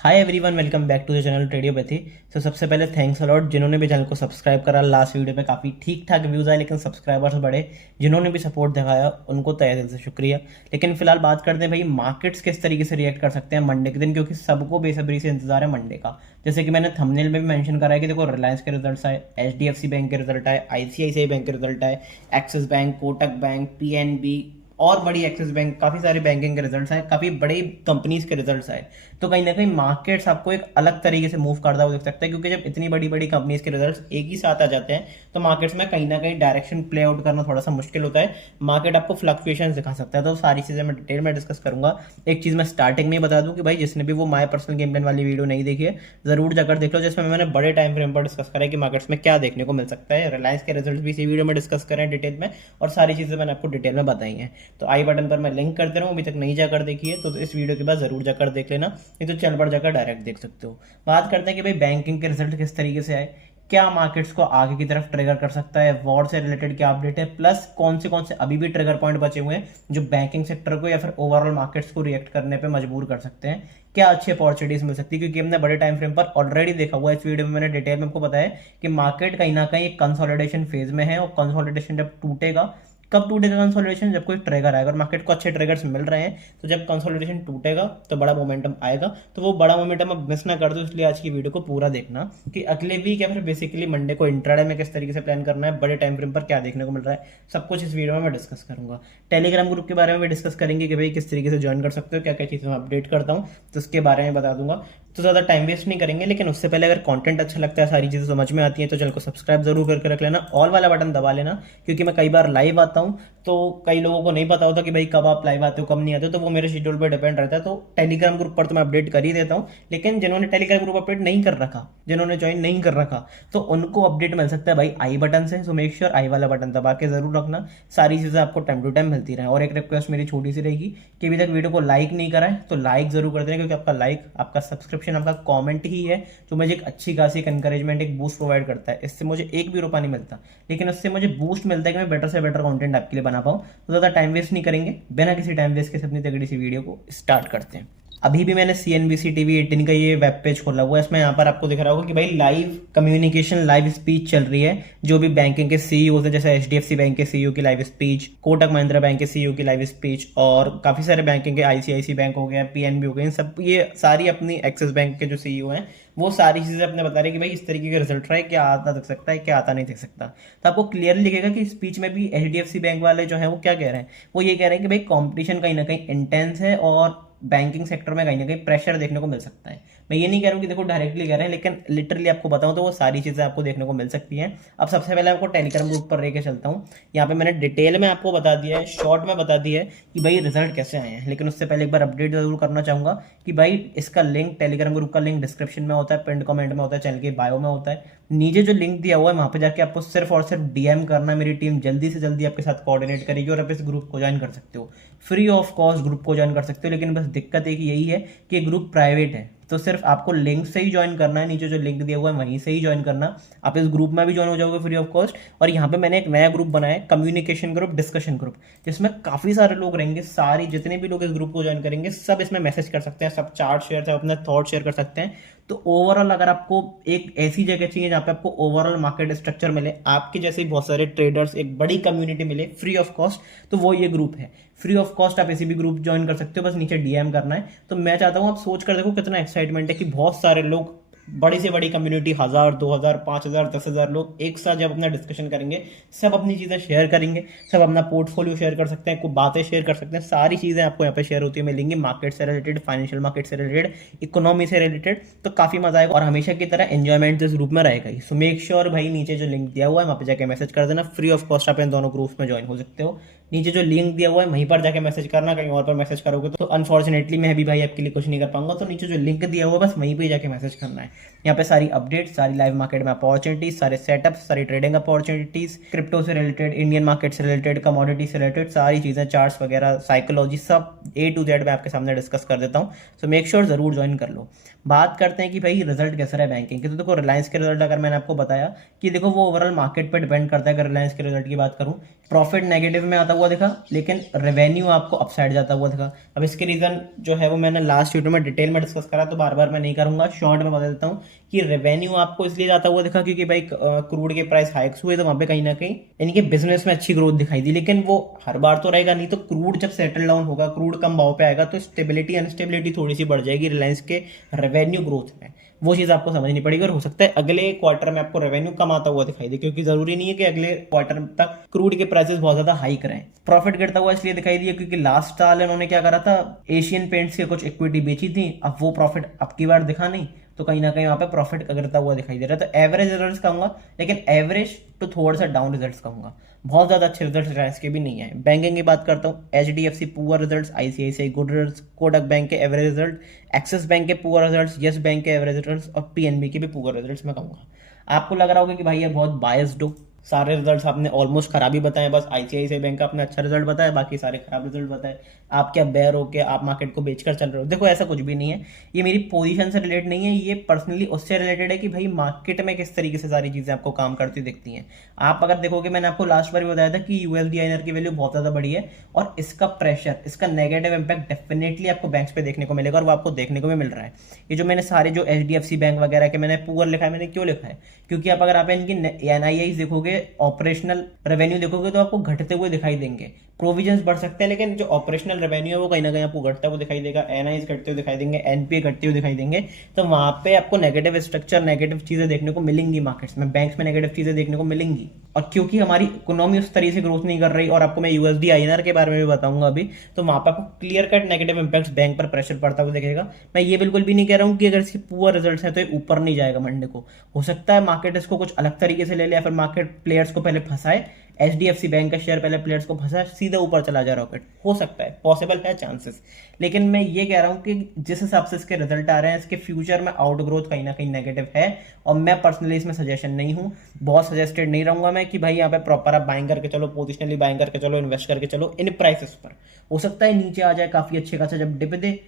Hi everyone, welcome back to the channel Radiopathy. तो सबसे पहले थैंक्स अलॉट जिन्होंने भी चैनल को सब्सक्राइब करा। लास्ट वीडियो पे काफ़ी ठीक ठाक व्यूज़ आए लेकिन सब्सक्राइबर्स बढ़े। जिन्होंने भी सपोर्ट दिखाया उनको तहे दिल से शुक्रिया। लेकिन फिलहाल बात करते हैं भाई मार्केट्स किस तरीके से रिएक्ट कर सकते हैं मंडे के दिन, क्योंकि सबको बेसब्री से इंतजार है मंडे का। जैसे कि मैंने थंबनेल में भी मेंशन करा है कि देखो रिलायंस के रिजल्ट्स आए, एचडीएफसी बैंक के रिजल्ट आए, आईसीआईसीआई बैंक के रिजल्ट आए, axis bank, Kotak bank, PNB और बड़ी एक्सिस बैंक, काफ़ी सारे बैंकिंग के रिजल्ट्स आए, काफ़ी बड़ी कंपनीज के रिजल्ट्स आए। तो कहीं ना कहीं मार्केट्स आपको एक अलग तरीके से मूव करता हुआ दिख सकता है, क्योंकि जब इतनी बड़ी बड़ी कंपनीज के रिजल्ट्स एक ही साथ आ जाते हैं तो मार्केट्स में कहीं ना कहीं डायरेक्शन प्ले आउट करना थोड़ा सा मुश्किल होता है। मार्केट आपको फ्लक्चुएशन दिखा सकता है। तो सारी चीज़ें मैं डिटेल में डिस्कस करूंगा। एक चीज़ मैं स्टार्टिंग में ही बता दूं कि भाई जिसने भी वो माय पर्सनल गेम प्लान वाली वीडियो नहीं देखी है जरूर जाकर देख लो, जिसमें मैंने बड़े टाइम फ्रेम पर डिस्कस करा है कि मार्केट्स में क्या देखने को मिल सकता है। रिलायंस के रिजल्ट भी इसी वीडियो में डिस्कस करें डिटेल में, और सारी चीज़ें मैंने आपको डिटेल में बताई हैं। तो आई बटन पर मैं लिंक करते रहूँ, अभी तक नहीं जाकर देखिए तो इस वीडियो के बाद जरूर जाकर देख लेना, नहीं तो चैनल पर जाकर डायरेक्ट देख सकते हो। बात करते हैं कि भाई बैंकिंग के रिजल्ट किस तरीके से आए, क्या मार्केट्स को आगे की तरफ ट्रिगर कर सकता है, वॉर से रिलेटेड क्या अपडेट है, प्लस कौन से अभी भी ट्रिगर पॉइंट बचे हुए हैं जो बैंकिंग सेक्टर को या फिर ओवरऑल मार्केट्स को रिएक्ट करने पे मजबूर कर सकते हैं। क्या अच्छी अपॉर्चुनिटीज मिल सकती है, क्योंकि हमने बड़े टाइम फ्रेम पर ऑलरेडी देखा हुआ है। इस वीडियो में मैंने डिटेल में आपको बताया कि मार्केट कहीं ना कहीं एक कंसोलिडेशन फेज में है, और कंसोलिडेशन जब टूटेगा, कब टूटेगा कंसोलिडेशन, जब कोई ट्रिगर आएगा। और मार्केट को अच्छे ट्रिगर्स मिल रहे हैं, तो जब कंसोलिडेशन टूटेगा तो बड़ा मोमेंटम आएगा। तो वो बड़ा मोमेंटम अब मिस ना कर दो, इसलिए आज की वीडियो को पूरा देखना कि अगले वीक या फिर बेसिकली मंडे को इंट्राडे में किस तरीके से प्लान करना है, बड़े टाइम फ्रेम पर क्या देखने को मिल रहा है, सब कुछ इस वीडियो में मैं डिस्कस करूंगा। टेलीग्राम ग्रुप के बारे में भी डिस्कस करेंगे कि भाई किस तरीके से ज्वाइन कर सकते हो, क्या क्या चीज़ें मैं अपडेट करता हूँ तो उसके बारे में बता दूंगा। तो ज़्यादा टाइम वेस्ट नहीं करेंगे, लेकिन उससे पहले अगर कंटेंट अच्छा लगता है, सारी चीज़ें समझ में आती हैं, तो चैनल को सब्सक्राइब जरूर करके रख लेना, ऑल वाला बटन दबा लेना, क्योंकि मैं कई बार लाइव आता हूँ तो कई लोगों को नहीं पता होता कि भाई कब आप लाइव आते हो कब नहीं आते हो, तो वो मेरे शेड्यूल पर डिपेंड रहता है। तो टेलीग्राम ग्रुप पर तो मैं अपडेट कर ही देता हूँ, लेकिन जिन्होंने टेलीग्राम ग्रुप अपडेट नहीं कर रखा, जिन्होंने ज्वाइन नहीं कर रखा, तो उनको अपडेट मिल सकता है भाई आई बटन से। सो मेक श्योर आई वाला बटन दबा के जरूर रखना, सारी चीज़ें आपको टाइम टू टाइम मिलती रहे। और एक रिक्वेस्ट मेरी छोटी सी रहेगी कि अभी तक वीडियो को लाइक नहीं करा है तो लाइक जरूर कर देना, क्योंकि आपका लाइक, आपका सब्सक्रिप्शन, आपका कॉमेंट ही है जो मुझे एक अच्छी खासी एक एनकरेजमेंट, एक बूस्ट प्रोवाइड करता है। इससे मुझे एक भी रुपया नहीं मिलता, लेकिन उससे मुझे बूस्ट मिलता है कि मैं बेटर से बेटर कंटेंट आपके लिए बना पाऊँ। तो ज़्यादा टाइम वेस्ट नहीं करेंगे, बिना किसी टाइम वेस्ट के अपनी तगड़ी सी वीडियो को स्टार्ट करते हैं। अभी भी मैंने CNBC TV 18 का ये वेब पेज खोला हुआ है। इसमें यहाँ पर आपको दिख रहा होगा कि भाई लाइव कम्युनिकेशन, लाइव स्पीच चल रही है। जो भी बैंकिंग के सीईओ है, जैसे HDFC बैंक के सीईओ की live speech, Kotak Mahindra bank के सीईओ की लाइव स्पीच, और काफ़ी सारे बैंकिंग के ICICI बैंक हो गया, PNB हो गए, इन सब ये सारी अपनी एक्सिस बैंक के जो सीईओ हैं वो सारी चीज़ें अपने बता रहे हैं कि भाई इस तरीके का रिजल्ट रहा है, क्या आता दिख सकता है, क्या आता नहीं दिख सकता। तो आपको क्लियरली दिखेगा कि स्पीच में भी HDFC बैंक वाले जो है वो क्या कह रहे हैं, वो ये कह रहे हैं कि भाई कंपटीशन कहीं ना कहीं इंटेंस है और बैंकिंग सेक्टर में कहीं ना कहीं प्रेशर देखने को मिल सकता है। मैं ये नहीं कह रहा हूँ कि देखो डायरेक्टली कह रहे हैं, लेकिन लिटरली आपको बताऊँ तो वो सारी चीज़ें आपको देखने को मिल सकती हैं। अब सबसे पहले आपको टेलीग्राम ग्रुप पर लेके चलता हूँ। यहाँ पे मैंने डिटेल में आपको बता दिया है, शॉर्ट में बता दिया है कि भाई रिजल्ट कैसे आए हैं, लेकिन उससे पहले एक बार अपडेट जरूर करना चाहूँगा कि भाई इसका लिंक, टेलीग्राम ग्रुप का लिंक डिस्क्रिप्शन में होता है, पिन कमेंट में होता है, चैनल के बायो में होता है। नीचे जो लिंक दिया हुआ है वहाँ पे जाके आपको सिर्फ और सिर्फ DM करना है। मेरी टीम जल्दी से जल्दी आपके साथ कोऑर्डिनेट करेगी और आप इस ग्रुप को ज्वाइन कर सकते हो, फ्री ऑफ कॉस्ट ग्रुप को ज्वाइन कर सकते हो। लेकिन बस दिक्कत एक यही है कि ग्रुप प्राइवेट है, तो सिर्फ आपको लिंक से ही ज्वाइन करना है। नीचे जो लिंक दिया हुआ है वहीं से ही ज्वाइन करना, आप इस ग्रुप में भी ज्वाइन हो जाओगे फ्री ऑफ कॉस्ट। और यहाँ पे मैंने एक नया ग्रुप बनाया है, कम्युनिकेशन ग्रुप, डिस्कशन ग्रुप, जिसमें काफ़ी सारे लोग रहेंगे। सारी जितने भी लोग इस ग्रुप को ज्वाइन करेंगे सब इसमें मैसेज कर सकते हैं, सब चार्ट शेयर, सब अपने थॉट शेयर कर सकते हैं। तो ओवरऑल अगर आपको एक ऐसी जगह चाहिए जहाँ पे आपको ओवरऑल मार्केट स्ट्रक्चर मिले, आपके जैसे बहुत सारे ट्रेडर्स, एक बड़ी कम्युनिटी मिले फ्री ऑफ कॉस्ट, तो वो ये ग्रुप है। फ्री ऑफ कॉस्ट आप ऐसी भी ग्रुप ज्वाइन कर सकते हो, बस नीचे DM करना है। तो मैं चाहता हूँ आप सोच कर देखो कितना एक्साइटमेंट है कि बहुत सारे लोग, बड़ी से बड़ी कम्युनिटी, 1000, 2000, 5000, 10,000 लोग एक साथ जब अपना डिस्कशन करेंगे, सब अपनी चीज़ें शेयर करेंगे, सब अपना पोर्टफोलियो शेयर कर सकते हैं, कुछ बातें शेयर कर सकते हैं, सारी चीज़ें आपको यहाँ पे शेयर होती है मिलेंगी, मार्केट से रिलेटेड, फाइनेंशियल मार्केट से रिलेटेड, इकोनॉमी से रिलेटेड। तो काफ़ी मजा आएगा और हमेशा की तरह एंजॉयमेंट इस ग्रुप में रहेगा ही। सो मेक श्योर भाई नीचे जो लिंक दिया हुआ है वहाँ पे जाके मैसेज कर देना, फ्री ऑफ कॉस्ट आप इन दोनों ग्रुप्स में ज्वाइन हो सकते हो। नीचे जो लिंक दिया हुआ है वहीं पर जाके मैसेज करना, कहीं और पर मैसेज करोगे तो अनफॉर्चुनेटली मैं भी भाई आपके लिए कुछ नहीं कर पाऊंगा। तो नीचे जो लिंक दिया हुआ है बस वहीं पे जाके मैसेज करना है। यहाँ पे सारी अपडेट, सारी लाइव मार्केट में अपॉर्चुनिटीज, सारे सेटअप्स, सारी ट्रेडिंग अपॉर्चुनिटीज, क्रिप्टो से रिलेटेड, इंडियन मार्केट से रिलेटेड, कमोडिटी से रिलेटेड सारी चीज़ें, चार्ट्स वगैरह, साइकोलॉजी, सब A to Z मैं आपके सामने डिस्कस कर देता हूँ। सो मेक श्योर जरूर ज्वाइन कर लो। बात करते हैं कि भाई रिजल्ट कैसा रहा बैंकिंग के। तो देखो रिलायंस के रिजल्ट अगर मैंने आपको बताया कि देखो वो ओवरऑल मार्केट पर डिपेंड करता है। अगर रिलायंस के रिजल्ट की बात करूँ, प्रॉफिट नेगेटिव में आता हुआ हुआ दिखा, लेकिन रेवेन्यू आपको अपसाइड जाता हुआ दिखा। अब इसके रीजन जो है वो मैंने लास्ट वीडियो में डिटेल में डिस्कस करा, तो बार बार मैं नहीं करूंगा, शॉर्ट में बता देता हूँ कि रेवेन्यू आपको इसलिए जाता हुआ दिखा क्योंकि भाई क्रूड के प्राइस हाइक्स हुए, तो वहां पे कहीं ना कहीं इनके बिजनेस में अच्छी ग्रोथ दिखाई दी। लेकिन वो हर बार तो रहेगा नहीं, तो क्रूड जब सेटल डाउन होगा, क्रूड कम भाव पे आएगा, तो स्टेबिलिटी अनस्टेबिलिटी थोड़ी सी बढ़ जाएगी रिलायंस के रेवेन्यू ग्रोथ में। वो चीज़ आपको समझनी पड़ेगी, और हो सकता है अगले क्वार्टर में आपको रेवेन्यू कम आता हुआ दिखाई दे, क्योंकि जरूरी नहीं है कि अगले क्वार्टर तक क्रूड के प्राइसेस बहुत ज्यादा हाइक रहे। प्रॉफिट गिरता हुआ इसलिए दिखाई दिया क्योंकि लास्ट साल इन्होंने क्या करा था, एशियन पेंट्स की कुछ इक्विटी बेची थी, अब वो प्रॉफिट अब की बार दिखा नहीं, तो कहीं ना कहीं वहां पे प्रॉफिट गिरता हुआ दिखाई दे रहा है। तो एवरेज रिजल्ट्स कहूंगा, लेकिन एवरेज तो थोड़ा सा डाउन रिजल्ट्स कहूंगा, बहुत ज्यादा अच्छे रिजल्ट्स रिलायंस के भी नहीं है। बैंकिंग की बात करता हूँ, HDFC poor results, ICICI good results, Kotak bank के एवरेज रिजल्ट, एक्सिस बैंक के पुअर रिजल्ट्स, यस बैंक के एवरेज रिजल्ट्स, और PNB के भी पुअर रिजल्ट्स मैं कहूंगा। आपको लग रहा होगा कि भाई ये बहुत बायस्ड हो, सारे रिजल्ट्स आपने ऑलमोस्ट खराब ही बताए, बस ICICI बैंक का आपने अच्छा रिजल्ट बताया, बाकी सारे खराब रिजल्ट बताए। आप क्या बेयर हो के आप मार्केट को बेचकर चल रहे हो? देखो ऐसा कुछ भी नहीं है, ये मेरी पोजीशन से रिलेट नहीं है, ये पर्सनली उससे रिलेटेड है कि भाई मार्केट में किस तरीके से सारी चीजें आपको काम करती दिखती हैं। आप अगर देखोगे, मैंने आपको लास्ट बार भी बताया था कि USD INR की वैल्यू बहुत ज्यादा बढ़ी है, और इसका प्रेशर, इसका नेगेटिव इंपैक्ट डेफिनेटली आपको बैंक्स पे देखने को मिलेगा, और वो आपको देखने को भी मिल रहा है। ये जो मैंने सारे जो HDFC बैंक वगैरह के मैंने पुअर लिखा है, मैंने क्यों लिखा है? क्योंकि आप अगर आप इनकी NII देखोगे, ऑपरेशनल रेवेन्यू देखोगे, तो आपको घटते हुए दिखाई देंगे। प्रोविजंस बढ़ सकते हैं, लेकिन जो ऑपरेशनल रेवेन्यू है वो कहीं ना कहीं आपको घटता हुआ दिखाई देगा, NIs घटते हुए दिखाई देंगे, NPA घटते हुए दिखाई देंगे। तो वहां पे आपको नेगेटिव स्ट्रक्चर, नेगेटिव चीजें देखने को मिलेंगी मार्केट्स में, बैंक्स में नेगेटिव चीजें देखने को मिलेंगी। और क्योंकि हमारी इकोनॉमी उस तरीके से ग्रोथ नहीं कर रही, और आपको मैं USD INR के बारे में भी बताऊंगा अभी, तो वहां पर आपको clear cut negative impact bank पर प्रेशर पड़ता हुआ दिखेगा। मैं ये बिल्कुल भी नहीं कह रहा हूँ कि अगर इसके पुअर रिजल्ट्स हैं तो ये ऊपर नहीं जाएगा मंडे को, हो सकता है मार्केट इसको कुछ अलग तरीके से ले ले, या फिर मार्केट प्लेयर्स को पहले फंसाए, HDFC बैंक का शेयर पहले प्लेयर्स को फंसा, सीधा ऊपर चला जा रॉकेट, हो सकता है, पॉसिबल है, चांसेस। लेकिन मैं ये कह रहा हूं कि जिस हिसाब से इसके रिजल्ट आ रहे हैं, इसके फ्यूचर में आउट ग्रोथ कहीं ना कहीं नेगेटिव है, और मैं पर्सनली इसमें सजेशन नहीं हूं, बहुत सजेस्टेड नहीं रहूंगा मैं कि भाई यहाँ पे प्रॉपर आप बाइंग करके चलो, पोजिशनली बाइंग करके चलो, इन्वेस्ट करके चलो इन प्राइसेस पर। हो सकता है नीचे आ जाए काफी अच्छे खासा, जब डिप दे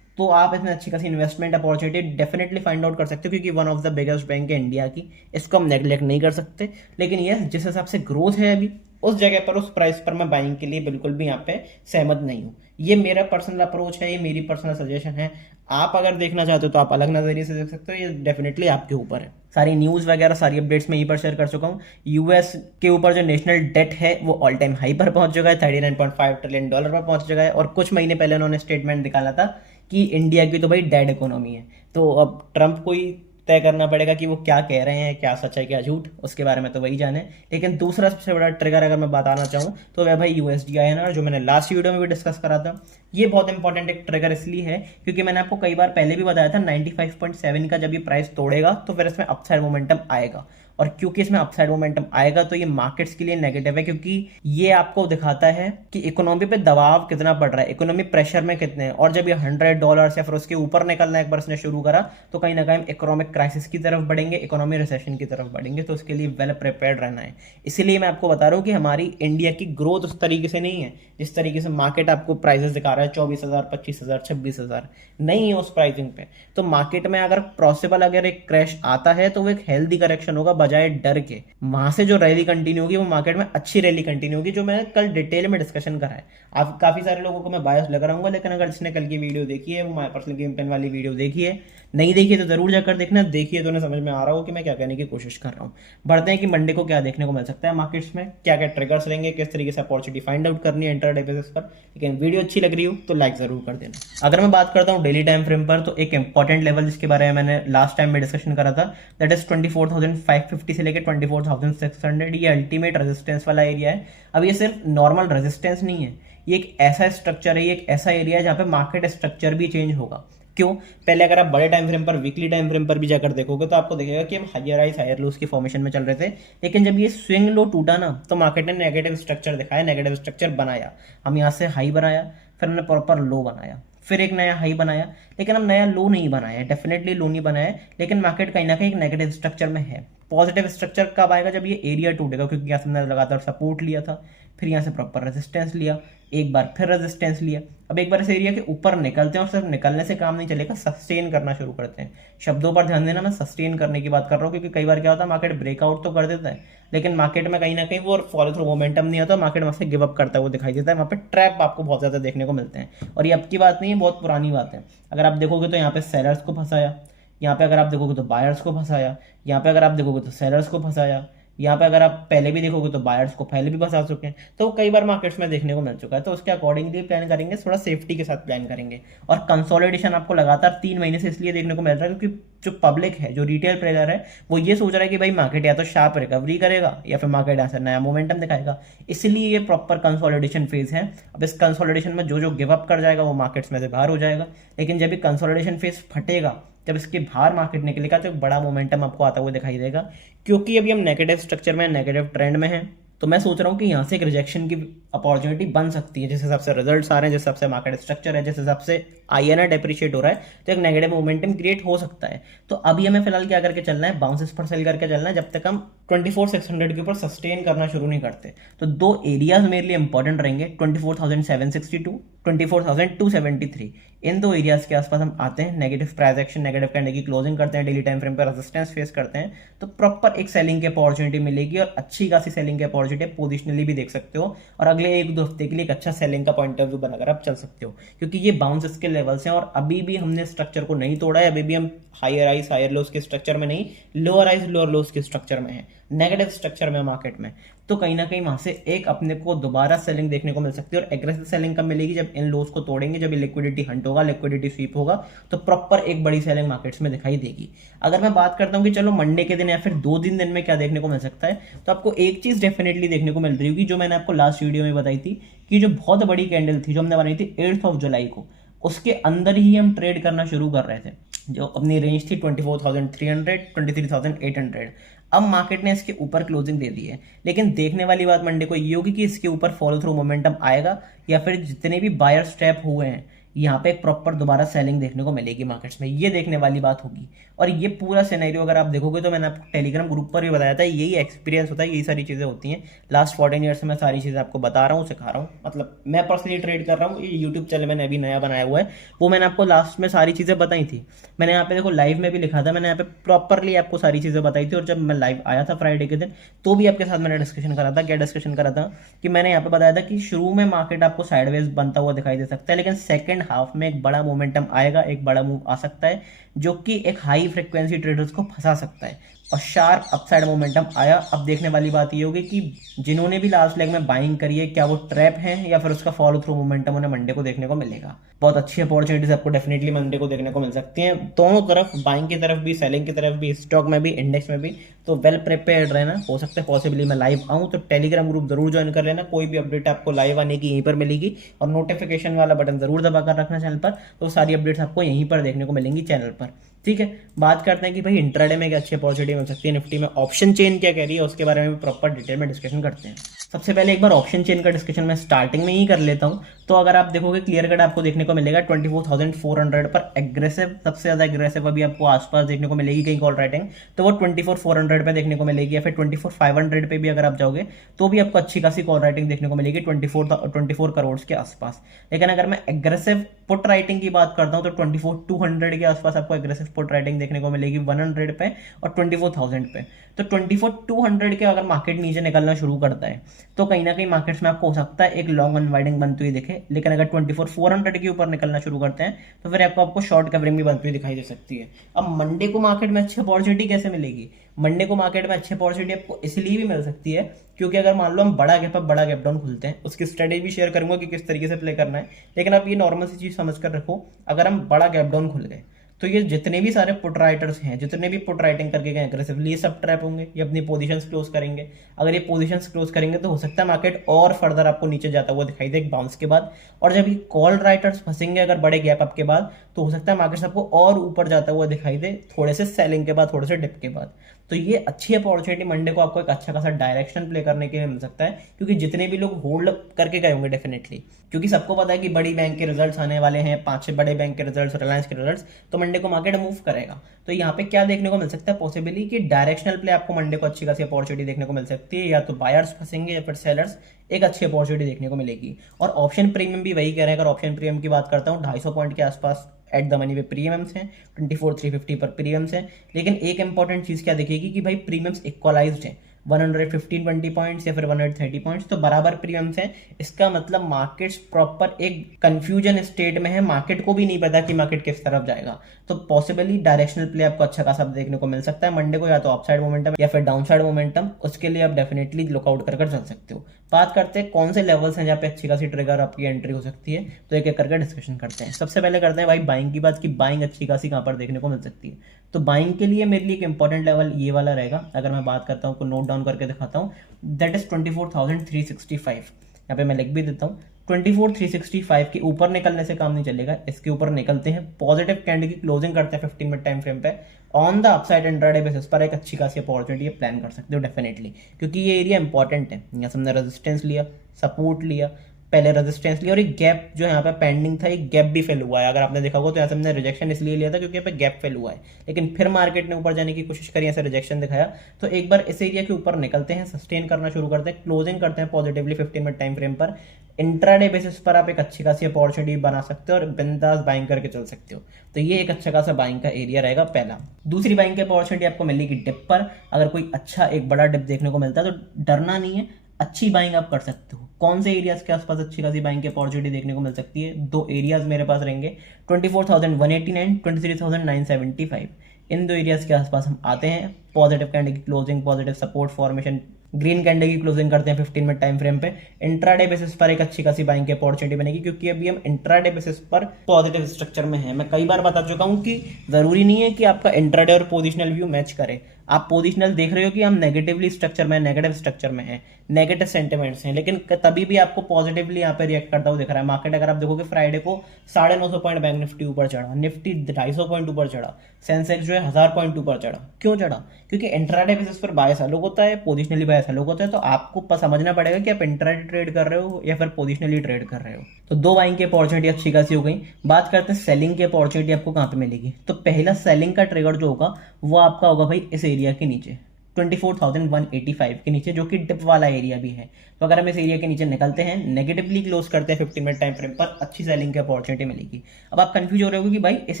तो आप इसमें अच्छी खासी investment opportunity definitely find out कर सकते हो, क्योंकि one of the biggest bank है इंडिया की, इसको हम नेग्लेक्ट नहीं कर सकते। लेकिन ये जिस हिसाब से ग्रोथ है अभी, उस जगह पर, उस प्राइस पर मैं बाइंग के लिए बिल्कुल भी यहाँ पे सहमत नहीं हूँ। ये मेरा पर्सनल अप्रोच है, ये मेरी पर्सनल सजेशन है। आप अगर देखना चाहते हो तो आप अलग नजरिए से देख सकते हो, ये डेफिनेटली आपके ऊपर है। सारी न्यूज वगैरह, सारी अपडेट्स मैं यहीं पर शेयर कर चुका हूँ। US के ऊपर जो नेशनल डेट है वो ऑल टाइम हाई पर पहुंच चुका है, $39.5 ट्रिलियन पर पहुंच चुका है। और कुछ महीने पहले उन्होंने स्टेटमेंट निकाला था कि इंडिया की तो भाई डेड इकोनॉमी है। तो अब ट्रंप को ही तय करना पड़ेगा कि वो क्या कह रहे हैं, क्या सच है क्या झूठ, उसके बारे में तो वही जाने। लेकिन दूसरा सबसे बड़ा ट्रिगर अगर मैं बताना चाहूँ तो वह भाई USD INR, जो मैंने लास्ट वीडियो में भी डिस्कस करा था। ये बहुत इंपॉर्टेंट एक ट्रिगर इसलिए है क्योंकि मैंने आपको कई बार पहले भी बताया था, 95.7 का जब ये प्राइस तोड़ेगा तो फिर इसमें अपसाइड मोमेंटम आएगा। और क्योंकि इसमें अपसाइड मोमेंटम आएगा तो ये मार्केट्स के लिए नेगेटिव है, क्योंकि ये आपको दिखाता है कि इकोनॉमी पे दबाव कितना पड़ रहा है, इकोनॉमी प्रेशर में कितने हैं। और जब ये $100 या फिर उसके ऊपर निकलना एक बार इसने शुरू करा, तो कहीं ना कहीं इकोनॉमिक क्राइसिस की तरफ बढ़ेंगे, इकोनॉमी रिसेशन की तरफ बढ़ेंगे। तो उसके लिए वेल प्रिपेयर्ड रहना है। इसीलिए मैं आपको बता रहा हूँ कि हमारी इंडिया की ग्रोथ उस तरीके से नहीं है जिस तरीके से मार्केट आपको प्राइसेस दिखा रहा है, 24,000, 25,000, 26,000 नहीं है उस प्राइसिंग पे। तो मार्केट में अगर पॉसिबल अगर एक क्रैश आता है तो वो एक हेल्दी करेक्शन होगा, बजाय डर के। वहां से जो रैली कंटिन्यू होगी वो मार्केट में अच्छी रैली कंटिन्यू होगी, जो मैंने कल डिटेल में डिस्कशन करा है। आप काफी सारे लोगों को मैं बायस लग रहा हूँ, लेकिन अगर जिसने कल की वीडियो देखी है, वो माय पर्सनल गेम प्लान वाली वीडियो देखी है, नहीं देखी तो जरूर जाकर देखना, देखिए तो उन्हें समझ में आ रहा हो कि मैं क्या कहने की कोशिश कर रहा हूँ। बढ़ते हैं कि मंडे को क्या देखने को मिल सकता है मार्केट्स में, क्या क्या ट्रिगर्स रहेंगे, किस तरीके से अपॉर्चुनिटी फाइंड आउट करनी है इंटरडे बेसिस पर। लेकिन वीडियो अच्छी लग रही हो तो लाइक जरूर कर देना। अगर मैं बात करता हूँ डेली टाइम फ्रेम पर, तो एक इंपॉर्टेंट लेवल जिसके बारे में मैंने लास्ट टाइम में डिस्कशन करा था, दैट इज 24,550 से लेकर 24,600। ये अल्टीमेट रेजिस्टेंस वाला एरिया है। अब ये सिर्फ नॉर्मल रेजिस्टेंस नहीं है, ये एक ऐसा स्ट्रक्चर है, ये एक ऐसा एरिया है जहां पे मार्केट स्ट्रक्चर भी चेंज होगा। क्यों? पहले अगर आप बड़े टाइम फ्रेम पर, वीकली टाइम फ्रेम पर भी जाकर देखोगे तो आपको दिखेगा कि हम हायर हाइस हायर लोस की फॉर्मेशन में चल रहे थे। लेकिन जब ये स्विंग लो टूटा ना, तो मार्केट ने नेगेटिव स्ट्रक्चर दिखाया, नेगेटिव स्ट्रक्चर बनाया। हम यहाँ से हाई बनाया, फिर हमने प्रॉपर लो बनाया, फिर एक नया हाई बनाया, लेकिन हम नया लो नहीं बनाया, डेफिनेटली लो नहीं बनाया। लेकिन मार्केट कहीं ना कहीं एक नेगेटिव स्ट्रक्चर में है। पॉजिटिव स्ट्रक्चर कब आएगा? जब ये एरिया टूटेगा, क्योंकि हमने लगातार सपोर्ट लिया था, फिर यहाँ से प्रॉपर रेजिस्टेंस लिया, एक बार फिर रेजिस्टेंस लिया। अब एक बार इस एरिया के ऊपर निकलते हैं और सिर्फ निकलने से काम नहीं चलेगा, सस्टेन करना शुरू करते हैं। शब्दों पर ध्यान देना, मैं सस्टेन करने की बात कर रहा हूँ, क्योंकि कई बार क्या होता है मार्केट ब्रेकआउट तो कर देता है, लेकिन मार्केट में कहीं ना कहीं वो फॉलो थ्रू मोमेंटम नहीं होता, मार्केट वहाँ से गिव अप करता है वो दिखाई देता है। वहाँ पे ट्रैप आपको बहुत ज़्यादा देखने को मिलते हैं, और ये अब की बात नहीं है, बहुत पुरानी बात है। अगर आप देखोगे तो यहाँ पे सेलर्स को फंसाया, यहाँ पे अगर आप देखोगे तो बायर्स को फंसाया, यहाँ पे अगर आप देखोगे तो सेलर्स को फंसाया, यहाँ पे अगर आप पहले भी देखोगे तो बायर्स को पहले भी फंसा चुके हैं। तो कई बार मार्केट्स में देखने को मिल चुका है, तो उसके अकॉर्डिंगली प्लान करेंगे, थोड़ा सेफ्टी के साथ प्लान करेंगे। और कंसोलिडेशन आपको लगातार 3 महीने से इसलिए देखने को मिल रहा है क्योंकि जो पब्लिक है, जो रिटेल प्लेयर है, वो ये सोच रहा है कि भाई मार्केट या तो शार्प रिकवरी करेगा या फिर मार्केट यहाँ से नया मोमेंटम दिखाएगा, इसलिए ये प्रॉपर कंसोलिडेशन फेज है। अब इस कंसोलिडेशन में जो जो गिव अप कर जाएगा वो मार्केट्स में से बाहर हो जाएगा, लेकिन जब भी कंसोलिडेशन फेज फटेगा, जब इसके बाहर मार्केट निकलेगा, तो एक बड़ा मोमेंटम आपको आता हुआ दिखाई देगा। क्योंकि अभी हम नेगेटिव स्ट्रक्चर में, नेगेटिव ट्रेंड में हैं, तो मैं सोच रहा हूँ कि यहाँ से एक रिजेक्शन की अपॉर्चुनिटी बन सकती है। जिस हिसाब से रिजल्ट्स आ रहे हैं, जिस हिसाब से मार्केट स्ट्रक्चर है, जिस हिसाब से INR डेप्रिशिएट हो रहा है, तो एक नेगेटिव मोमेंटम क्रिएट हो सकता है। तो अभी हमें फिलहाल क्या करके चलना है, बाउंसेस पर सेल करके चलना है, जब तक हम 24,600 के ऊपर सस्टेन करना शुरू नहीं करते। तो दो एरियाज मेरे लिए इंपॉर्टेंट रहेंगे, 24,762, 24,273। इन दो एरियाज के आसपास हम आते हैं, negative price action, negative candle की क्लोजिंग करते हैं, डेली टाइम फ्रेम पर रेजिस्टेंस फेस करते हैं, तो प्रॉपर एक सेलिंग की अपॉर्चुनिटी मिलेगी, और अच्छी खासी सेलिंग की अपॉर्चुनिटी पोजिशनली भी देख सकते हो, और अगले 1-2 हफ्ते के लिए एक अच्छा सेलिंग का पॉइंट ऑफ व्यू बनाकर आप चल सकते हो। क्योंकि ये बाउंसेस के लेवल्स हैं, और अभी भी हमने स्ट्रक्चर को नहीं तोड़ा है, अभी भी हम हायर हाइज हायर लोस के स्ट्रक्चर में नहीं, लोअर हाइज लोअर लोस के स्ट्रक्चर में है, नेगेटिव स्ट्रक्चर में मार्केट में। तो कहीं ना कहीं वहां से एक अपने को दोबारा सेलिंग देखने को मिल सकती है, और एग्रेसिव सेलिंग कब मिलेगी, जब इन लोस को तोड़ेंगे, जब लिक्विडिटी हंट होगा, लिक्विडिटी स्वीप होगा, तो प्रॉपर एक बड़ी सेलिंग मार्केट्स में दिखाई देगी। अगर मैं बात करता हूं कि चलो मंडे के दिन या फिर 2 दिन में क्या देखने को मिल सकता है, तो आपको एक चीज डेफिनेटली देखने को मिल रही होगी, जो मैंने आपको लास्ट वीडियो में बताई थी, कि जो बहुत बड़ी कैंडल थी जो हमने बनाई थी 8 जुलाई को, उसके अंदर ही हम ट्रेड करना शुरू कर रहे थे। जो अपनी रेंज थी 24,300, 23,800। अब मार्केट ने इसके ऊपर क्लोजिंग दे दी है, लेकिन देखने वाली बात मंडे को ये होगी कि इसके ऊपर फॉलो थ्रू मोमेंटम आएगा, या फिर जितने भी बायर स्टेप हुए हैं यहाँ पे एक प्रॉपर दोबारा सेलिंग देखने को मिलेगी मार्केट्स में, ये देखने वाली बात होगी। और ये पूरा सिनेरियो अगर आप देखोगे, तो मैंने आपको टेलीग्राम ग्रुप पर भी बताया था, यही एक्सपीरियंस होता है, यही सारी चीज़ें होती हैं। लास्ट 14 ईयर से मैं सारी चीज़ें आपको बता रहा हूँ, सिखा रहा हूँ, मतलब मैं पर्सनली ट्रेड कर रहा हूँ। ये यूट्यूब चैनल मैंने अभी नया बनाया हुआ है, वो मैंने आपको लास्ट में सारी चीज़ें बताई थी। मैंने यहाँ पे देखो लाइव में भी लिखा था, मैंने यहाँ पे प्रॉपरली आपको सारी चीज़ें बताई थी। और जब मैं लाइव आया था फ्राइडे के दिन, तो भी आपके साथ मैंने डिस्कशन करा था। क्या डिस्कशन करा था कि मैंने यहाँ पे बताया था कि शुरू में मार्केट आपको साइडवेज बनता हुआ दिखाई दे सकता है, लेकिन सेकेंड हाफ में एक बड़ा मोमेंटम आएगा, एक बड़ा मूव आ सकता है, जो कि एक हाई फ्रिक्वेंसी ट्रेडर्स को फंसा सकता है। और शार्प अपसाइड मोमेंटम आया। अब देखने वाली बात ये होगी कि जिन्होंने भी लास्ट लेग में बाइंग करी है, क्या वो ट्रैप है या फिर उसका फॉलो थ्रू मोमेंटम उन्हें मंडे को देखने को मिलेगा। बहुत अच्छी अपॉर्चुनिटीज आपको डेफिनेटली मंडे को देखने को मिल सकती हैं, दोनों तरफ, बाइंग की तरफ भी, सेलिंग की तरफ भी, स्टॉक में भी, इंडेक्स में भी। तो वेल प्रिपेयर्ड रहना। हो सकता है पॉसिबली मैं लाइव आऊँ, तो टेलीग्राम ग्रुप जरूर ज्वाइन कर लेना। कोई भी अपडेट आपको लाइव आने की यहीं पर मिलेगी, और नोटिफिकेशन वाला बटन जरूर दबा कर रखना चैनल पर, तो सारी अपडेट्स आपको यहीं पर देखने को मिलेंगी चैनल पर। ठीक है, बात करते हैं कि भाई इंट्राडे में क्या अच्छी अपॉर्चुनिटी मिल सकती है, निफ्टी में ऑप्शन चेन क्या कह रही है, उसके बारे में भी प्रॉपर डिटेल में डिस्कशन करते हैं। सबसे पहले एक बार ऑप्शन चेन का डिस्कशन मैं स्टार्टिंग में ही कर लेता हूं। तो अगर आप देखोगे क्लियर कट आपको देखने को मिलेगा 24,400 पर एग्रेसिव, सबसे ज्यादा एग्रेसिव अभी आपको आसपास देखने को मिलेगी कहीं कॉल राइटिंग, तो वो 24,400 पे देखने को मिलेगी, या फिर 24,500 पे भी अगर आप जाओगे तो भी आपको अच्छी खासी कॉल राइटिंग देखने को मिलेगी 24 करोड़ के आसपास। लेकिन अगर मैं एग्रेसिव पुट राइटिंग की बात करता हूं, तो 24,200 के आसपास आपको एग्रेसिव पुट राइटिंग देखने को मिलेगी 100 पे और 24,000 पे। तो 24,200 के अगर मार्केट नीचे निकलना शुरू करता है, तो कहीं ना कहीं मार्केट्स में आपको हो सकता है एक लॉन्ग अनवाइडिंग बनती हुई दिखे। लेकिन अगर 24,400 के ऊपर निकलना शुरू करते हैं, तो फिर आपको शॉर्ट कवरिंग भी बनती हुई दिखाई दे सकती है। अब मंडे को मार्केट में अच्छी अपॉर्चुनिटी कैसे मिलेगी? मंडे को मार्केट में अच्छी अपॉर्चुनिटी आपको इसलिए भी मिल सकती है क्योंकि अगर मान लो हम बड़ा गैप अप बड़ा गैप डाउन खुलते हैं, उसकी स्ट्रेटेजी भी शेयर करूंगा कि किस तरीके से प्ले करना है। लेकिन आप ये नॉर्मल सी चीज समझ कर रखो, अगर हम बड़ा गैप डाउन खुल गए, तो ये जितने भी सारे पुट राइटर्स हैं, जितने भी पुट राइटिंग करके गए एग्रेसिवली, ये सब ट्रैप होंगे, ये अपनी पोजीशंस क्लोज करेंगे। अगर ये पोजीशंस क्लोज करेंगे तो हो सकता है मार्केट और फर्दर आपको नीचे जाता हुआ दिखाई दे एक बाउंस के बाद। और जब ये कॉल राइटर्स फंसेंगे अगर बड़े गैप अप के बाद, तो हो सकता है मार्केट आपको और ऊपर जाता हुआ दिखाई दे थोड़े से सेलिंग के बाद, थोड़े से डिप के बाद। तो ये अच्छी अपॉर्चुनिटी मंडे को आपको एक अच्छा खासा डायरेक्शन प्ले करने के लिए मिल सकता है, क्योंकि जितने भी लोग होल्ड करके गए होंगे डेफिनेटली, क्योंकि सबको पता है कि बड़ी बैंक के रिजल्ट्स आने वाले हैं, 5-6 बड़े बैंक के रिजल्ट्स, रिलायंस के रिजल्ट्स, तो मंडे को मार्केट मूव करेगा। तो यहाँ पे क्या देखने को मिल सकता है पॉसिबली कि डायरेक्शनल प्ले आपको मंडे को अच्छी खासी अपॉर्चुनिटी देखने को मिल सकती है, या तो बायर्स फंसेंगे या फिर सेलर्स एक अच्छी अपॉर्चुनिटी देखने को मिलेगी। और ऑप्शन प्रीमियम भी वही कह रहे हैं। अगर ऑप्शन प्रीमियम की बात करता हूँ 250 पॉइंट के आसपास एट द मनी पे प्रीमियम्स हैं, 24,350 पर प्रीमियम्स हैं। लेकिन एक इंपॉर्टेंट चीज़ क्या दिखेगी कि भाई प्रीमियम्स इक्वलाइज्ड हैं, 115-20 पॉइंट्स या फिर 130 पॉइंट्स तो बराबर प्रीमियम्स हैं। इसका मतलब मार्केट्स प्रॉपर एक कंफ्यूजन स्टेट में है, मार्केट को भी नहीं पता कि मार्केट किस तरफ जाएगा। तो पॉसिबली डायरेक्शनल प्ले आपको अच्छा खासा देखने को मिल सकता है मंडे को, या तो अपसाइड मोमेंटम या फिर डाउनसाइड मोमेंटम। उसके लिए आप डेफिनेटली लुकआउट कर चल सकते हो। बात करते हैं कौन से लेवल्स हैं जहाँ पे अच्छी खासी ट्रिगर आपकी एंट्री हो सकती है, तो एक एक करके डिस्कशन करते हैं। सबसे पहले करते हैं भाई बाइंग की बात, की बाइंग अच्छी खासी कहाँ पर देखने को मिल सकती है। तो बाइंग के लिए मेरे लिए एक इंपॉर्टेंट लेवल ये वाला रहेगा, अगर मैं बात करता हूँ को नोट डाउन करके दिखाता हूँ, दैट इज 24,365। यहाँ पे मैं लिख भी देता हूँ 24,365 के ऊपर निकलने से काम नहीं चलेगा, इसके ऊपर निकलते हैं, पॉजिटिव कैंडल की क्लोजिंग करते हैं 15 मिनट टाइम फ्रेम पे, on the upside intraday basis पर एक अच्छी खासी अपॉर्चुनिटी प्लान कर सकते हो डेफिनेटली, क्योंकि ये एरिया इंपॉर्टेंट है। यहाँ से हमने रेजिस्टेंस लिया, सपोर्ट लिया, पहले रेजिस्टेंस लिया और एक गैप जो यहाँ पे पेंडिंग था, एक गैप भी फेल हुआ है। अगर आपने देखा होगा तो यहाँ से हमने रिजेक्शन इसलिए लिया था क्योंकि यहाँ पे गैप फेल हुआ है, लेकिन फिर मार्केट ने ऊपर जाने की कोशिश करी, ऐसे रिजेक्शन दिखाया। तो एक बार इस एरिया के ऊपर निकलते हैं, सस्टेन करना शुरू करते हैं, क्लोजिंग करते हैं पॉजिटिवली 15 मिनट टाइम फ्रेम पर, इंट्राडे बेसिस पर आप एक अच्छी खासी अपॉर्चुनिटी बना सकते हो और बिंदास बाइंग करके चल सकते हो। तो ये एक अच्छा खासा बाइंग का एरिया रहेगा पहला। दूसरी बाइंग की अपॉर्चुनिटी आपको मिलेगी डिप पर। अगर कोई अच्छा एक बड़ा डिप देखने को मिलता है तो डरना नहीं है, अच्छी बाइंग आप कर सकते हो। कौन से एरियाज के आसपास अच्छी खासी बाइंग की अपॉर्चुनिटी देखने को मिल सकती है, दो एरियाज मेरे पास रहेंगे, 24,189, 23,975। इन दो एरियाज के आसपास हम आते हैं, पॉजिटिव कैंडल की closing, positive support formation, green candle की क्लोजिंग करते हैं 15 मिनट टाइम फ्रेम पे, इंट्राडे बेसिस पर एक अच्छी खासी बाइंग की अपॉर्चुनिटी बनेगी, क्योंकि अभी हम इंट्राडे बेसिस पर पॉजिटिव स्ट्रक्चर में हैं। मैं कई बार बता चुका हूं कि जरूरी नहीं है कि आपका इंट्राडे और पोजिशनल व्यू मैच करे। आप पोजिशनल देख रहे हो कि हम नेगेटिवली स्ट्रक्चर में, नेगेटिव स्ट्रक्चर में है, नेगेटिव सेंटिमेंट्स हैं, लेकिन तभी भी आपको पॉजिटिवली यहाँ पे रिएक्ट करता हुआ दिख रहा है मार्केट। अगर आप देखोगे फ्राइडे को 950 पॉइंट बैंक निफ्टी ऊपर चढ़ा, निफ्टी 250 पॉइंट ऊपर चढ़ा, सेंसेक्स जो है 1000 पॉइंट ऊपर चढ़ा। क्यों चढ़ा? क्योंकि इंट्राडे बेसिस पर बायस अलग होता है, पोजिशनली बायस अलग होता है। तो आपको समझना पड़ेगा कि आप इंट्राडे ट्रेड कर रहे हो या फिर पोजिशनली ट्रेड कर रहे हो। तो दो बाइंग की अपॉर्चुनिटी अच्छी खासी हो गई। बात करते हैं सेलिंग की अपॉर्चुनिटी आपको कहाँ पे मिलेगी। तो पहला सेलिंग का ट्रिगर जो होगा वो आपका होगा भाई इस एरिया के नीचे, 24,185 के नीचे, जो कि डिप वाला एरिया भी है। तो अगर हम इस एरिया के नीचे निकलते हैं, नेगेटिवली क्लोज करते हैं 15 मिनट टाइम फ्रेम पर, अच्छी सेलिंग की अपॉर्चुनिटी मिलेगी। अब आप कंफ्यूज हो रहे हो कि भाई इस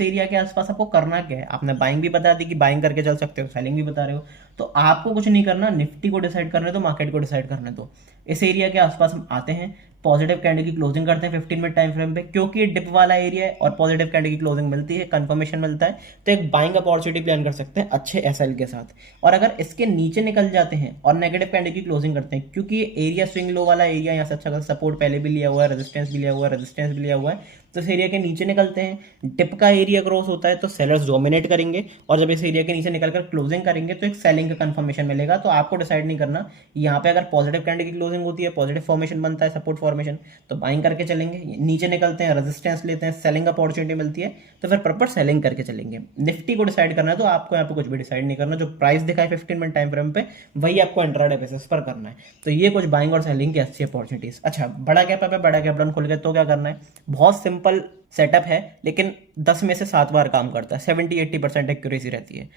एरिया के आसपास आपको करना क्या है। आपने बाइंग भी बता दी कि बाइंग करके चल सकते हो, सेलिंग भी बता रहे हो, तो आपको कुछ नहीं करना, निफ्टी को डिसाइड करने दो, मार्केट को डिसाइड करने दो। इस एरिया के आसपास हम आते हैं, पॉजिटिव कैंडल की क्लोजिंग करते हैं 15 मिनट टाइम फ्रेम पे, क्योंकि डिप वाला एरिया है और पॉजिटिव कैंडल की क्लोजिंग मिलती है, कंफर्मेशन मिलता है, तो एक बाइंग अपॉर्चुनिटी प्लान कर सकते हैं अच्छे एसएल के साथ। और अगर इसके नीचे निकल जाते हैं और नेगेटिव कैंडल की क्लोजिंग करते हैं, क्योंकि ये एरिया स्विंग लो वाला एरिया, यहाँ से अच्छा खासा सपोर्ट पहले भी लिया हुआ है, रेजिस्टेंस भी लिया हुआ है, रेजिस्टेंस भी लिया हुआ है, तो इस एरिया के नीचे निकलते हैं, डिप का एरिया क्रॉस होता है तो सेलर्स डोमिनेट करेंगे, और जब इस एरिया के नीचे निकलकर क्लोजिंग करेंगे तो एक सेलिंग का कंफर्मेशन मिलेगा। तो आपको डिसाइड नहीं करना, यहाँ पे अगर पॉजिटिव कैंडल की क्लोजिंग होती है, पॉजिटिव फॉर्मेशन बनता है, सपोर्ट फॉर्मेशन, तो बाइंग करके चलेंगे, नीचे निकलते हैं, रेजिस्टेंस लेते हैं, सेलिंग अपॉर्चुनिटी मिलती है, तो फिर प्रॉपर सेलिंग करके चलेंगे। निफ्टी को डिसाइड करना है तो आपको यहाँ पे कुछ भी डिसाइड नहीं करना, जो प्राइस दिखाए 15 मिनट टाइम फ्रेम पे वही आपको इंट्राडे बेसिस पर करना है। तो ये कुछ बाइंग और सेलिंग की अच्छी अपॉर्चुनिटीज। अच्छा, बड़ा गैप है, बड़ा गैप डाउन खुल गया तो क्या करना है, बहुत सिंपल सेटअप है, लेकिन 10 में से 7 बार काम करता है, 70-80% एक्यूरेसी रहती है।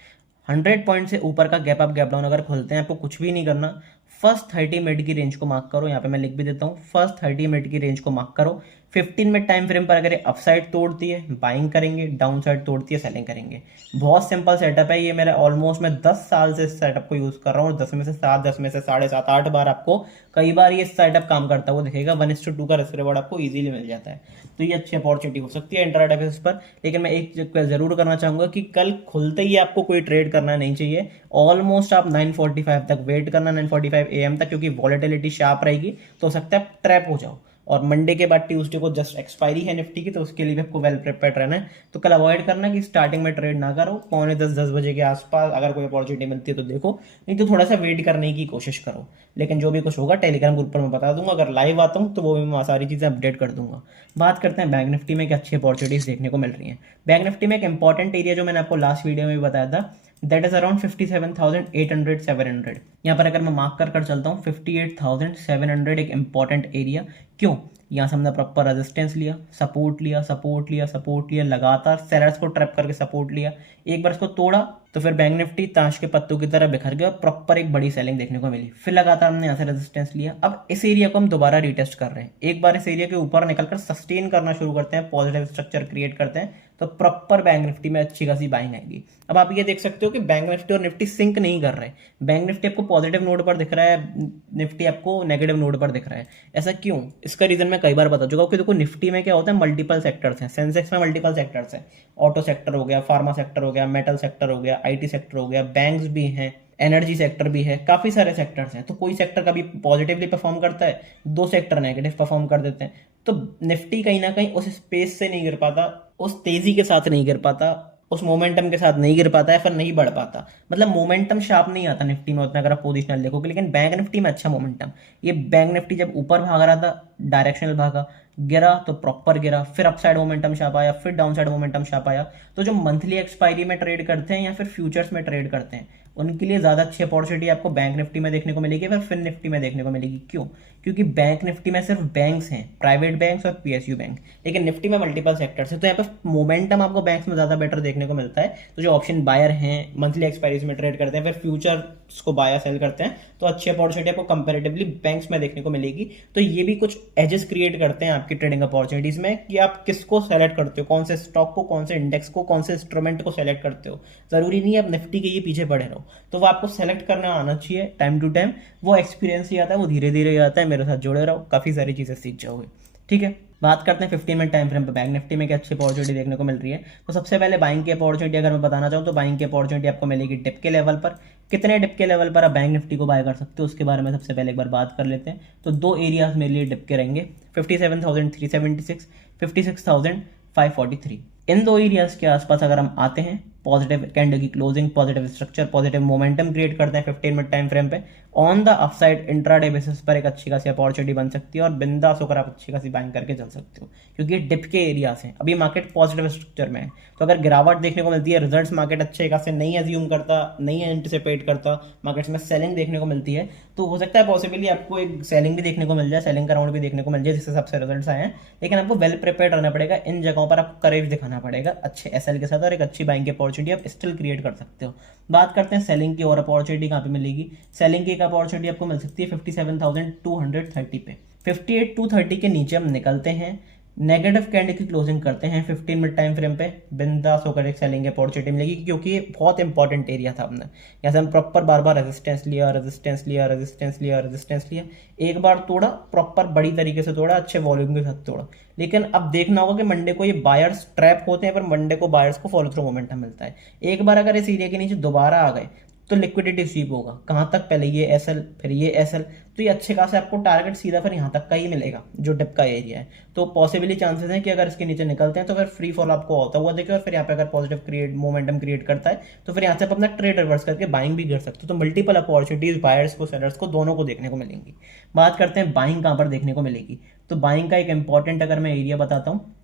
100 पॉइंट से ऊपर का गैप अप गैप डाउन अगर खुलते हैं, आपको कुछ भी नहीं करना, फर्स्ट 30 मिनट की रेंज को मार्क करो, यहाँ पे मैं लिख भी देता हूँ, फर्स्ट 30 मिनट की रेंज को मार्क करो। 15 मिनट टाइम फ्रेम पर अगर ये अपसाइड तोड़ती है बाइंग करेंगे, डाउन साइड तोड़ती है सेलिंग करेंगे। बहुत सिंपल सेटअप है ये, मेरा ऑलमोस्ट मैं 10 साल से इस सेटअप को यूज कर रहा हूँ, 10 में से 7, 10 में से 7.5, 8 बार आपको कई बार ये सेटअप काम करता हुआ दिखेगा। 1:2 का रिस्क रिवॉर्ड आपको इजीली मिल जाता है, तो ये अच्छी अपॉर्चुनिटी हो सकती है इंट्राडे बेसिस पर। लेकिन मैं एक चीज जरूर करना चाहूंगा कि कल खुलते ही आपको कोई ट्रेड करना नहीं चाहिए, ऑलमोस्ट आप 9:45 तक वेट करना, 9:45 AM तक, क्योंकि वॉलेटिलिटी शार्प रहेगी, तो हो सकता है आप ट्रैप हो जाओ। और मंडे के बाद ट्यूसडे को जस्ट एक्सपायरी है निफ्टी की, तो उसके लिए भी आपको वेल प्रिपेयर्ड रहना है। तो कल अवॉइड करना कि स्टार्टिंग में ट्रेड ना करो, 9:45-10 बजे के आसपास अगर कोई अपॉर्चुनिटी मिलती है तो देखो, नहीं तो थोड़ा सा वेट करने की कोशिश करो। लेकिन जो भी कुछ होगा टेलीग्राम ग्रुप पर मैं बता दूंगा, अगर लाइव आता हूँ तो वो भी मैं सारी चीज़ें अपडेट कर दूंगा। बात करते हैं बैंक निफ्टी में, क्या अच्छी अपॉर्चुनिटीज देखने को मिल रही है। बैंक निफ्टी में एक इंपॉर्टेंट एरिया जो मैंने आपको लास्ट वीडियो में भी बताया था, दैट इज अराउंड 57,800 700। यहाँ पर अगर मैं मार्क कर चलता हूँ 58,700 एक इंपॉर्टेंट एरिया। क्यों? यहाँ से हमने प्रॉपर रेजिस्टेंस लिया, सपोर्ट लिया, सपोर्ट लिया, सपोर्ट लिया, लगातार सेलर्स को ट्रैप करके सपोर्ट लिया, एक बार इसको तोड़ा तो फिर बैंक निफ्टी ताश के पत्तों की तरह बिखर गया और प्रॉपर एक बड़ी सेलिंग देखने को मिली। फिर लगातार हमने यहाँ से रेजिस्टेंस लिया। अब इस एरिया को हम दोबारा रीटेस्ट कर रहे हैं। एक बार इस एरिया के ऊपर निकलकर सस्टेन करना शुरू करते हैं, पॉजिटिव स्ट्रक्चर क्रिएट करते हैं, तो प्रॉपर बैंक निफ्टी में अच्छी खासी बाइंग आएगी। अब आप ये देख सकते हो कि बैंक निफ्टी और निफ्टी सिंक नहीं कर रहे। बैंक निफ्टी आपको पॉजिटिव नोड पर दिख रहा है, निफ्टी आपको नेगेटिव नोड पर दिख रहा है। ऐसा क्यों? इसका रीजन मैं कई बार बता चुका हूँ कि देखो निफ्टी में क्या होता है, मल्टीपल सेक्टर्स हैं। सेंसेक्स में मल्टीपल सेक्टर्स हैं, ऑटो सेक्टर हो गया, फार्मा सेक्टर हो गया, मेटल सेक्टर हो गया, आईटी सेक्टर हो गया, बैंक्स भी हैं, एनर्जी सेक्टर भी है, काफी सारे सेक्टर्स हैं। तो कोई सेक्टर कभी पॉजिटिवली परफॉर्म करता है, दो सेक्टर नेगेटिव परफॉर्म कर देते हैं। तो निफ्टी कहीं ना कहीं उस स्पेस से नहीं गिर पाता, उस तेजी के साथ नहीं गिर पाता, उस मोमेंटम के साथ नहीं गिर पाता है, फिर नहीं बढ़ पाता। मतलब मोमेंटम शार्प नहीं आता निफ्टी में उतना, अगर आप पोजिशनल देखोगे। लेकिन बैंक निफ्टी में अच्छा मोमेंटम। ये बैंक निफ्टी जब ऊपर भाग रहा था, डायरेक्शनल भागा, गिरा तो प्रॉपर गिरा, फिर अपसाइड मोमेंटम शार्प आया, फिर डाउन साइड मोमेंटम शार्प आया। तो जो मंथली एक्सपायरी में ट्रेड करते हैं या फिर फ्यूचर्स में ट्रेड करते हैं, उनके लिए ज्यादा अच्छी अपॉर्चुनिटी आपको बैंक निफ्टी में देखने को मिलेगी, फिर फिन निफ्टी में देखने को मिलेगी। क्यों? क्योंकि बैंक निफ्टी में सिर्फ बैंक्स हैं, प्राइवेट बैंक्स और पीएसयू बैंक, लेकिन निफ्टी में मल्टीपल सेक्टर्स है। तो यहाँ पे मोमेंटम आपको बैंक्स में ज्यादा बेटर देखने को मिलता है। तो जो ऑप्शन बायर हैं, मंथली एक्सपायरीज में ट्रेड करते हैं, फिर फ्यूचर्स को बाय सेल करते हैं, तो अच्छी अपॉर्चुनिटी आपको कंपेरेटिवली बैंक्स में देखने को मिलेगी। तो ये भी कुछ एजेस क्रिएट करते हैं आपकी ट्रेडिंग अपॉर्चुनिटीज में कि आप किसको सेलेक्ट करते हो, कौन से स्टॉक को, कौन से इंडेक्स को, कौन से इंस्ट्रूमेंट को सेलेक्ट करते हो। जरूरी नहीं है आप निफ्टी के ही पीछे पड़े रहो। तो वो आपको सेलेक्ट करना आना चाहिए टाइम टू टाइम। वो एक्सपीरियंस ही आता है, वो धीरे धीरे आता है। मेरे साथ जुड़े रहो, काफी सारी चीजें सीख जाओगे। ठीक है, बात करते हैं 15 मिनट टाइम फ्रेम पे बैंक निफ्टी में क्या अच्छी अपॉर्चुनिटी देखने को मिल रही है। तो सबसे पहले बाइंग की अपॉर्चुनिटी अगर मैं बताना चाहूँ तो बाइंग की अपॉर्चुनिटी आपको मिलेगी डिप के लेवल पर। कितने डिप के लेवल पर आप बैंक निफ्टी को बाय कर सकते हो, उसके बारे में सबसे पहले एक बार बात कर लेते हैं। तो दो एरियाज मेरे लिए डिप के रहेंगे, 57,376, 56,543। इन दो एरियाज के आसपास अगर हम आते हैं, पॉजिटिव कैंडल की closing, positive structure, positive momentum create करते हैं 15 मिनट टाइम फ्रेम पे, on the upside intraday basis पर एक अच्छी खासी अपॉर्चुनिटी बन सकती है और बिंदास होकर आप अच्छी खासी बाइंग करके चल सकते हो, क्योंकि डिप के एरियाज हैं। अभी मार्केट पॉजिटिव स्ट्रक्चर में है, तो अगर गिरावट देखने को मिलती है, रिजल्ट्स मार्केट अच्छे खासे नहीं एज्यूम करता, नहीं एंटिसिपेट करता, मार्केट्स में सेलिंग देखने को मिलती है, तो हो सकता है पॉसिबली आपको एक सेलिंग भी देखने को मिल जाए, सेलिंग का राउंड भी देखने को मिल जाए, जिससे सबसे रिजल्ट्स आए हैं। लेकिन आपको वेल प्रिपेयर्ड रहना पड़ेगा, इन जगहों पर आपको करेज दिखाना पड़ेगा अच्छे एसएल के साथ, और एक अच्छी बाइंग की अपॉर्चुनिटी आप स्टिल क्रिएट कर सकते हो। बात करते हैं सेलिंग की, और अपॉर्चुनिटी कहाँ पे मिलेगी। सेलिंग की एक अपॉर्चुनिटी आपको मिल सकती है 57,230 पे। 58,230 के नीचे हम निकलते हैं, नेगेटिव कैंडल की क्लोजिंग करते हैं 15 मिनट टाइम फ्रेम पे, बिंदास होकर एक सेलिंग अपॉर्चुनिटी मिलेगी, क्योंकि ये बहुत इंपॉर्टेंट एरिया था अपना। यहाँ से हम प्रॉपर बार बार रेजिस्टेंस लिया, रेजिस्टेंस लिया, रेजिस्टेंस लिया, रेजिस्टेंस लिया, एक बार तोड़ा, प्रॉपर बड़ी तरीके से तोड़ा, अच्छे वॉल्यूम के साथ तोड़ा। लेकिन अब देखना होगा कि मंडे को ये बायर्स ट्रैप होते हैं, पर मंडे को बायर्स को फॉलो थ्रू मोमेंटम मिलता है। एक बार अगर इस एरिया के नीचे दोबारा आ गए तो लिक्विडिटी स्वीप होगा। कहाँ तक? पहले ये एसएल, फिर ये एसएल, तो ये अच्छे खासे आपको टारगेट सीधा फिर यहाँ तक का ही मिलेगा जो डिप का एरिया है। तो पॉसिबली चांसेस हैं कि अगर इसके नीचे निकलते हैं तो फिर फ्री फॉल आपको होता हुआ देखे, और फिर यहाँ पे अगर पॉजिटिव मोमेंटम क्रिएट करता है तो फिर यहाँ से आप अपना ट्रेड रिवर्स करके बाइंग भी कर सकते हो। तो मल्टीपल अपॉर्चुनिटीज बायर्स को, सेलर्स को, दोनों को देखने को मिलेंगी। बात करते हैं बाइंग कहाँ पर देखने को मिलेगी। तो बाइंग का एक इंपॉर्टेंट अगर मैं एरिया बताता हूँ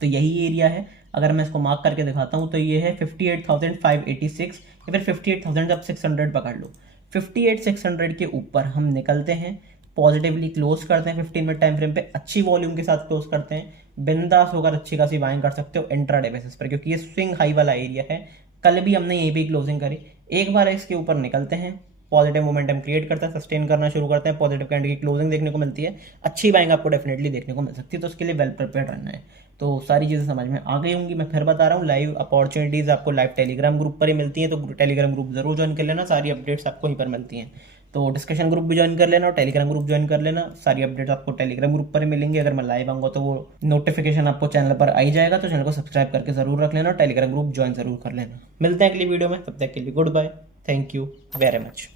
तो यही एरिया है। अगर मैं इसको मार्क करके दिखाता हूँ तो ये है 58,586 या फिर 58,600 पकड़ लो। 58,600 के ऊपर हम निकलते हैं, पॉजिटिवली क्लोज करते हैं 15 मिनट टाइम फ्रेम पे, अच्छी वॉल्यूम के साथ क्लोज करते हैं, बिंदास होकर अच्छी खासी बाइंग कर सकते हो इंट्राडे बेसिस पर, क्योंकि ये स्विंग हाई वाला एरिया है। कल भी हमने यहीं पे क्लोजिंग करी। एक बार इसके ऊपर निकलते हैं, पॉजिटिव मोमेंटम क्रिएट करता है, सस्टेन करना शुरू करते हैं, पॉजिटिव कैंडल की क्लोजिंग देखने को मिलती है, अच्छी बाइंग आपको डेफिनेटली देखने को मिल सकती है। तो उसके लिए वेल प्रिपेयर्ड रहना है। तो सारी चीज़ें समझ में आ गई होंगी। मैं फिर बता रहा हूँ, लाइव अपॉर्चुनिटीज़ आपको लाइव टेलीग्राम ग्रुप पर ही मिलती हैं, तो टेलीग्राम ग्रुप जरूर ज्वाइन कर लेना, सारी अपडेट्स आपको वहीं पर मिलती हैं। तो डिस्कशन ग्रुप भी ज्वाइन कर लेना और टेलीग्राम ग्रुप ज्वाइन कर लेना, सारी अपडेट्स आपको टेलीग्राम ग्रुप पर ही मिलेंगी। अगर मैं लाइव आऊँगा तो वो नोटिफिकेशन आपको चैनल पर आई जाएगा, तो चैनल को सब्सक्राइब करके जरूर रख लेना और टेलीग्राम ग्रुप ज्वाइन जरूर कर लेना। मिलते हैं अगली वीडियो में, तब तक के लिए good bye, thank you very much.